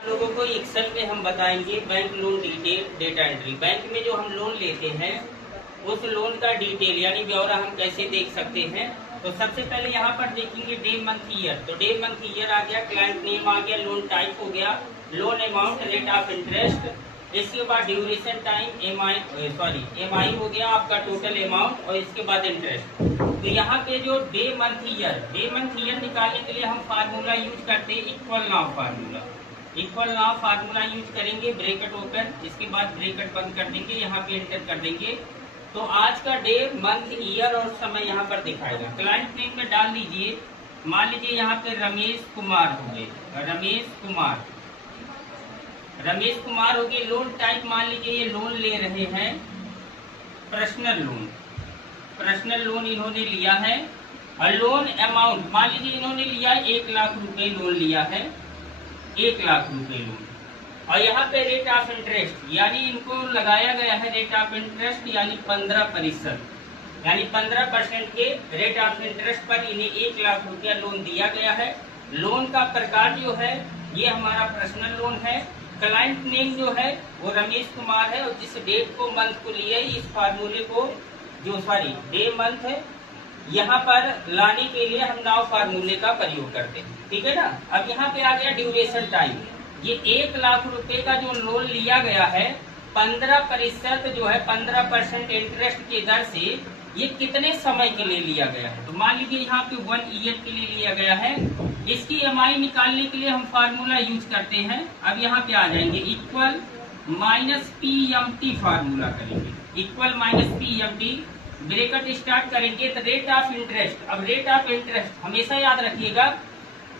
लोगों को एक्सेल में हम बताएंगे bank loan detail data entry. Bank में जो हम लोन लेते हैं उस लोन का डिटेल यानी ब्यौरा हम कैसे देख सकते हैं। तो सबसे पहले यहाँ पर देखेंगे डे मंथ ईयर। तो डे मंथ ईयर आ गया, क्लाइंट नेम आ गया, लोन टाइप हो गया, loan amount, rate of interest, इसके बाद ड्यूरेशन टाइम, एमआई हो गया आपका टोटल अमाउंट, और इसके बाद इंटरेस्ट। तो यहाँ पे जो डे मंथ ईयर निकालने के लिए हम फार्मूला यूज करते हैं equal now formula. Equal now formula use करेंगे, ब्रैकेट ओपन, इसके बाद ब्रैकेट बंद कर देंगे, यहाँ पे एंटर कर देंगे। तो आज का डे मंथ ईयर और समय यहाँ पर दिखाएगा। क्लाइंट नेम में डाल दीजिए, मान लीजिए यहाँ पे रमेश कुमार हो गए, रमेश कुमार हो गए। लोन टाइप मान लीजिए ये लोन ले रहे हैं पर्सनल लोन इन्होंने लिया है। और लोन अमाउंट मान लीजिए इन्होंने लिया 1 लाख रुपए लोन लिया है, 1 लाख रुपए लोन। और यहाँ पे रेट ऑफ इंटरेस्ट यानी इनको लगाया गया है रेट ऑफ इंटरेस्ट यानी 15%, यानी 15% के रेट ऑफ इंटरेस्ट पर इन्हें 1 लाख रुपया लोन दिया गया है। लोन का प्रकार जो है ये हमारा पर्सनल लोन है। क्लाइंट नेम जो है वो रमेश कुमार है, और जिस डेट को मंथ को लिया इस फार्मूले को डे मंथ है यहाँ पर लाने के लिए हम नाउ फार्मूले का प्रयोग करते हैं, ठीक है ना। अब यहाँ पे आ गया ड्यूरेशन टाइम। ये 1 लाख रुपए का जो लोन लिया गया है 15% जो है 15% इंटरेस्ट की दर से ये कितने समय के लिए लिया गया है। तो मान लीजिए यहाँ पे 1 ईयर के लिए लिया गया है। इसकी एमआई निकालने के लिए हम फार्मूला यूज करते हैं। अब यहाँ पे आ जाएंगे इक्वल माइनस पीएमटी फार्मूला करेंगे, equal minus PMT, bracket start करेंगे। तो रेट ऑफ इंटरेस्ट, अब रेट ऑफ इंटरेस्ट हमेशा याद रखिएगा,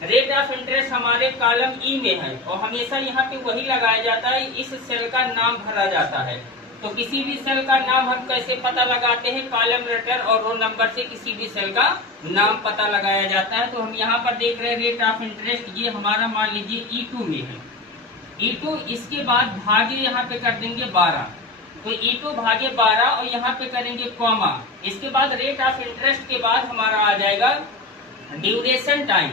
रेट ऑफ इंटरेस्ट हमारे कॉलम ई में है और हमेशा यहाँ पे वही लगाया जाता है, इस सेल का नाम भरा जाता है। तो किसी भी सेल का नाम हम कैसे पता लगाते हैं, कॉलम लेटर और रो नंबर से किसी भी सेल का नाम पता लगाया जाता है। तो हम यहाँ पर देख रहे हैं रेट ऑफ इंटरेस्ट, ये हमारा मान लीजिए E2 में है, E2। इसके बाद भागे यहाँ पे कर देंगे 12, तो E2 भागे 12 और यहाँ पे करेंगे कॉमा। इसके बाद रेट ऑफ इंटरेस्ट के बाद हमारा आ जाएगा ड्यूरेशन टाइम,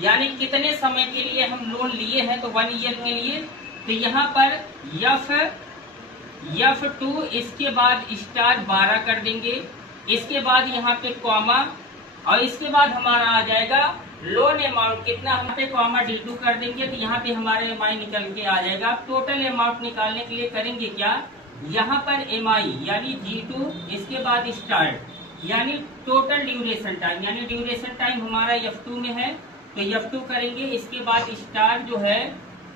यानी कितने समय के लिए हम लोन लिए हैं, तो 1 ईयर के लिए। तो यहाँ पर F2, इसके बाद स्टार 12 कर देंगे, इसके बाद यहाँ पे कॉमा, और इसके बाद हमारा आ जाएगा लोन अमाउंट कितना, यहाँ पे कॉमा D2 कर देंगे। तो यहाँ पे हमारे एमआई निकल के आ जाएगा। टोटल अमाउंट निकालने के लिए करेंगे क्या, यहाँ पर एमआई यानी G2, इसके बाद स्टार्ट यानी टोटल ड्यूरेशन टाइम, यानी ड्यूरेशन टाइम हमारा F2 में है, तो F2 करेंगे। इसके बाद स्टार जो है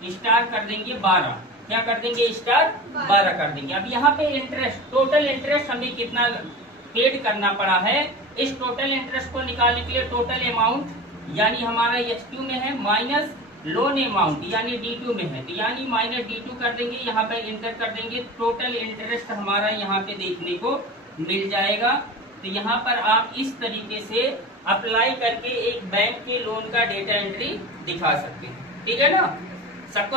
स्टार कर देंगे 12, क्या कर देंगे, स्टार 12 कर देंगे। अब यहाँ पे इंटरेस्ट, टोटल इंटरेस्ट हमें कितना पेड करना पड़ा है, इस टोटल इंटरेस्ट को निकालने के लिए टोटल अमाउंट यानी हमारा H2 में है माइनस लोन अमाउंट यानी D2 में है, तो यानी माइनस D2 कर देंगे, यहाँ पे इंटर कर देंगे। टोटल इंटरेस्ट हमारा यहाँ पे देखने को मिल जाएगा। तो यहाँ पर आप इस तरीके से अप्लाई करके एक बैंक के लोन का डेटा एंट्री दिखा सकते हैं, ठीक है ना। सबको